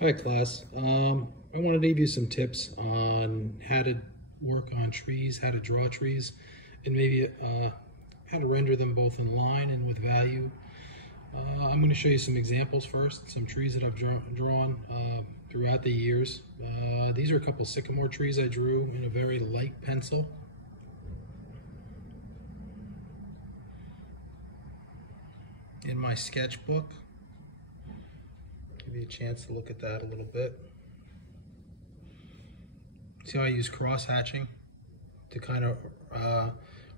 Hi class. I wanted to give you some tips on how to work on trees, how to draw trees, and maybe how to render them both in line and with value. I'm going to show you some examples first, some trees that I've drawn throughout the years. These are a couple sycamore trees I drew in a very light pencil. In my sketchbook. Give you a chance to look at that a little bit. See how I use cross-hatching to kind of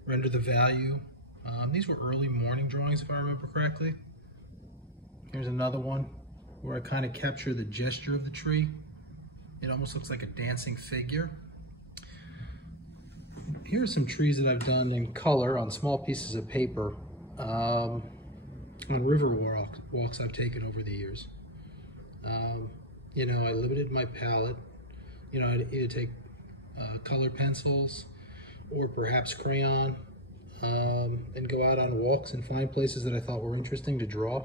render the value. These were early morning drawings, if I remember correctly. Here's another one where I kind of capture the gesture of the tree. It almost looks like a dancing figure. Here are some trees that I've done in color on small pieces of paper on river walks I've taken over the years. You know, I limited my palette. You know, I either take color pencils or perhaps crayon and go out on walks and find places that I thought were interesting to draw.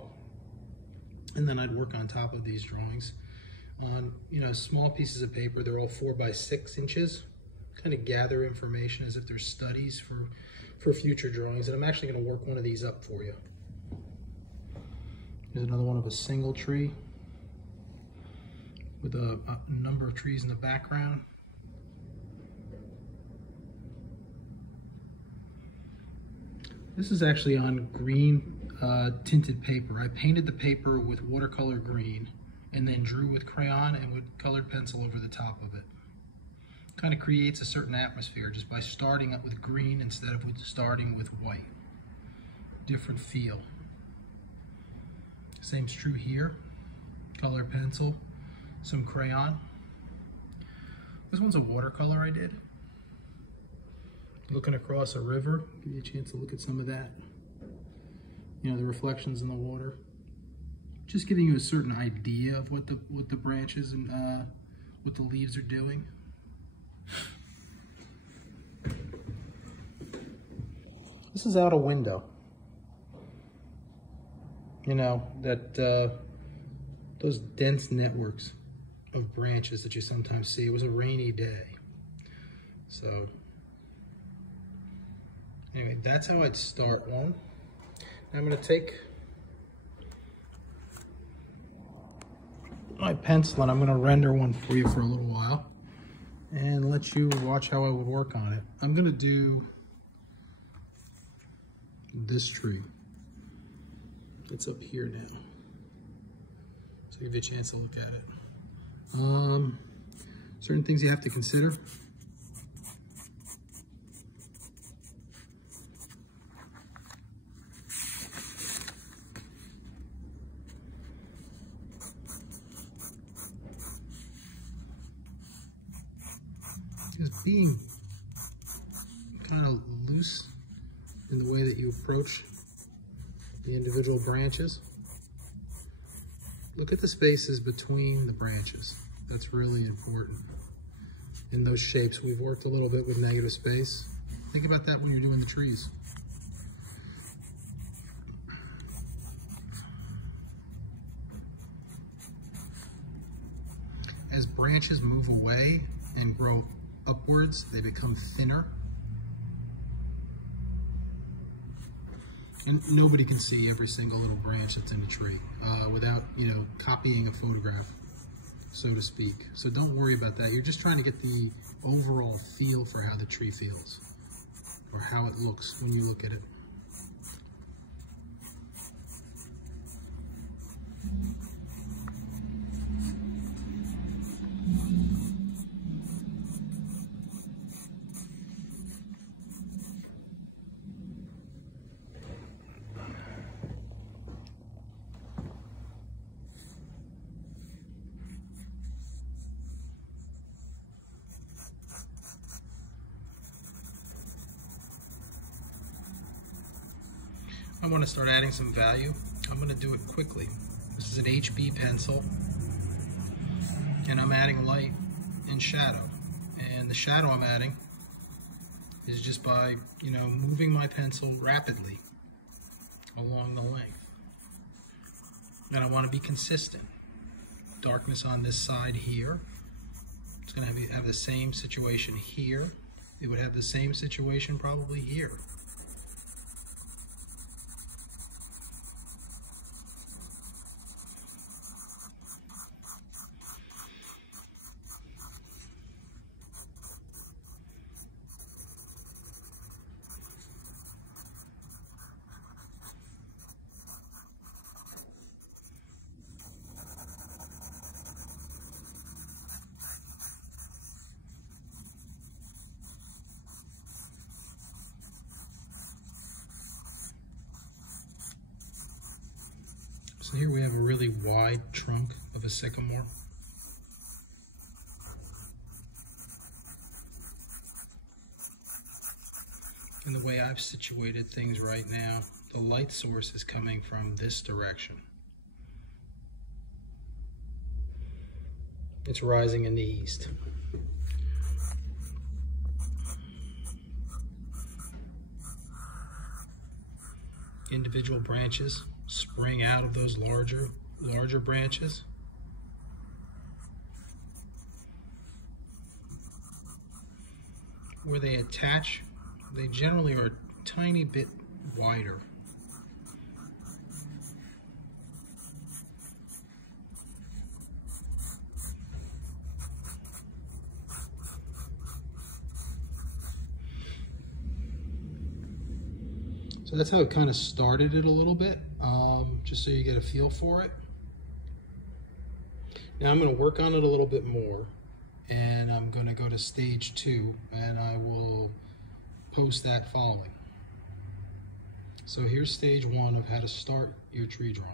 And then I'd work on top of these drawings on, you know, small pieces of paper. They're all 4 by 6 inches. Kind of gather information as if they're studies for future drawings. And I'm actually going to work one of these up for you. Here's another one of a single tree with a number of trees in the background. This is actually on green tinted paper. I painted the paper with watercolor green and then drew with crayon and with colored pencil over the top of it. Kind of creates a certain atmosphere just by starting up with green instead of starting with white. Different feel. Same's true here. Color pencil, some crayon. This one's a watercolor I did. Looking across a river, give you a chance to look at some of that. You know, the reflections in the water. Just giving you a certain idea of what the branches and what the leaves are doing. This is out a window. You know, that those dense networks of branches that you sometimes see. It was a rainy day. So, anyway, that's how I'd start one. Now I'm going to take my pencil and I'm going to render one for you for a little while and let you watch how I would work on it. I'm going to do this tree. It's up here now. So give you a chance to look at it. Certain things you have to consider. Just being kind of loose in the way that you approach the individual branches. Look at the spaces between the branches. That's really important. In those shapes, we've worked a little bit with negative space. Think about that when you're doing the trees. As branches move away and grow upwards, they become thinner. And nobody can see every single little branch that's in a tree without, you know, copying a photograph, so to speak. So don't worry about that. You're just trying to get the overall feel for how the tree feels or how it looks when you look at it. I want to start adding some value. I'm going to do it quickly. This is an HB pencil, and I'm adding light and shadow. And the shadow I'm adding is just by, you know, moving my pencil rapidly along the length. And I want to be consistent. darkness on this side here. It's going to have the same situation here. It would have the same situation probably here. So here we have a really wide trunk of a sycamore. And the way I've situated things right now, the light source is coming from this direction. It's rising in the east. Individual branches spring out of those larger branches. Where they attach, they generally are a tiny bit wider. So that's how it kind of started it a little bit, just so you get a feel for it. Now I'm going to work on it a little bit more, and I'm going to go to stage 2, and I will post that following. So here's stage 1 of how to start your tree drum.